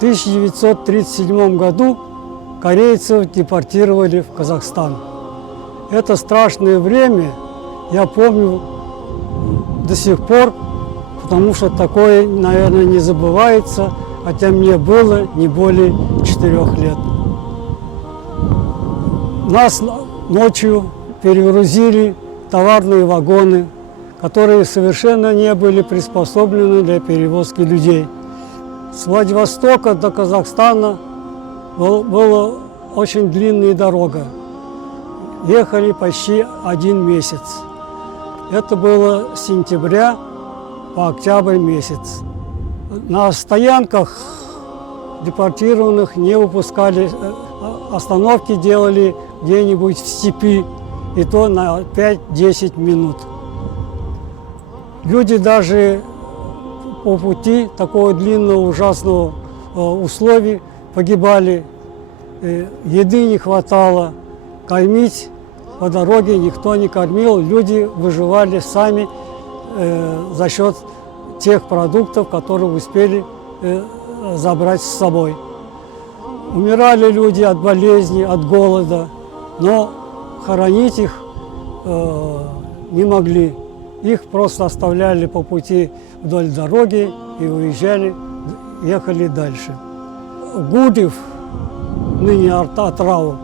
1937 году корейцев депортировали в Казахстан. Это страшное время я помню до сих пор, потому что такое, наверное, не забывается, хотя мне было не более 4 лет. Нас ночью перегрузили товарные вагоны, которые совершенно не были приспособлены для перевозки людей. С Владивостока до Казахстана была очень длинная дорога. Ехали почти 1 месяц. Это было с сентября по октябрь месяц. На стоянках депортированных не выпускали, остановки делали где-нибудь в степи, и то на 5-10 минут. Люди даже по пути такого длинного ужасного условий погибали, еды не хватало, кормить по дороге никто не кормил, люди выживали сами за счет тех продуктов, которые успели забрать с собой. Умирали люди от болезни, от голода, но хоронить их не могли. Их просто оставляли по пути вдоль дороги и уезжали, ехали дальше. В Гудев, ныне Атырау,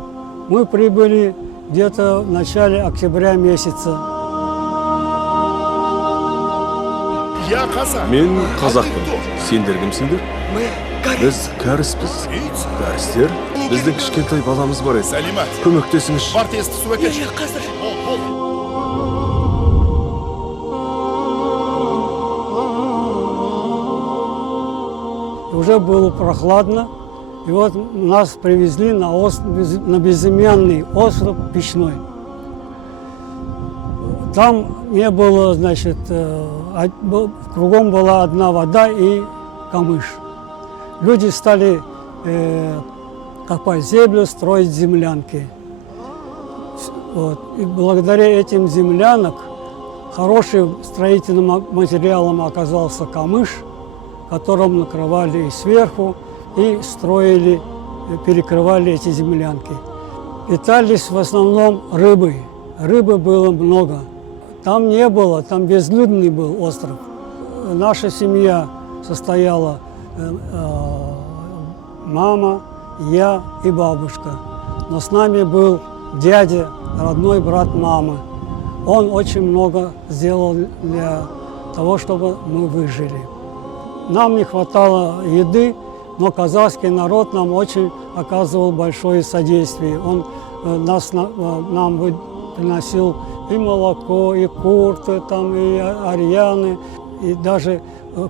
мы прибыли где-то в начале октября месяца. Мен қазақпын. Сендер кімсіңдер? Біз кәріспіз. Кәрістер? Біздің кішкентай баламыз бар еді. Көмектесіңіз. Уже было прохладно, и вот нас привезли на безымянный остров Печной. Там не было, значит, кругом была одна вода и камыш. Люди стали копать землю, строить землянки. Вот. И благодаря этим землянок хорошим строительным материалом оказался камыш, которым накрывали и сверху, и строили, перекрывали эти землянки. Питались в основном рыбой. Рыбы было много. Там не было, там безлюдный был остров. Наша семья состояла мама, я и бабушка. Но с нами был дядя, родной брат мамы. Он очень много сделал для того, чтобы мы выжили. Нам не хватало еды, но казахский народ нам очень оказывал большое содействие. Он нам приносил и молоко, и курты, там, и арьяны, и даже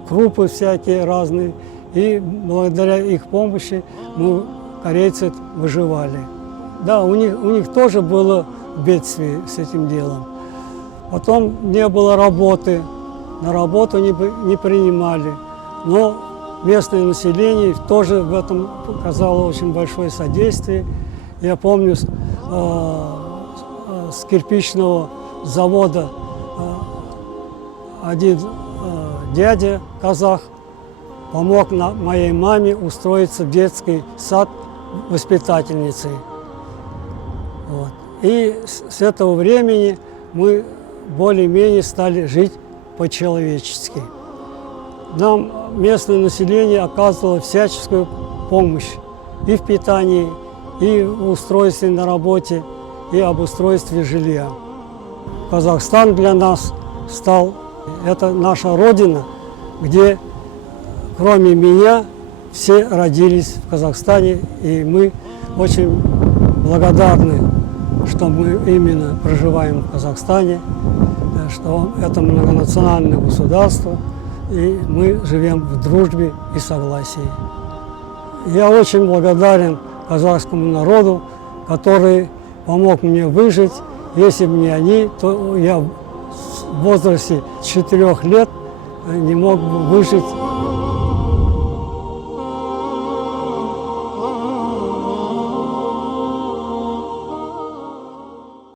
крупы всякие разные. И благодаря их помощи мы, корейцы, выживали. Да, у них тоже было бедствие с этим делом. Потом не было работы, на работу не принимали. Но местное население тоже в этом показало очень большое содействие. Я помню, с кирпичного завода один дядя, казах, помог моей маме устроиться в детский сад воспитательницей. Вот. И с этого времени мы более-менее стали жить по-человечески. Нам местное население оказывало всяческую помощь и в питании, и в устройстве на работе, и об устройстве жилья. Казахстан для нас стал, это наша родина, где кроме меня все родились в Казахстане, и мы очень благодарны, что мы именно проживаем в Казахстане, что это многонациональное государство, и мы живем в дружбе и согласии. Я очень благодарен казахскому народу, который помог мне выжить. Если бы не они, то я в возрасте 4 лет не мог бы выжить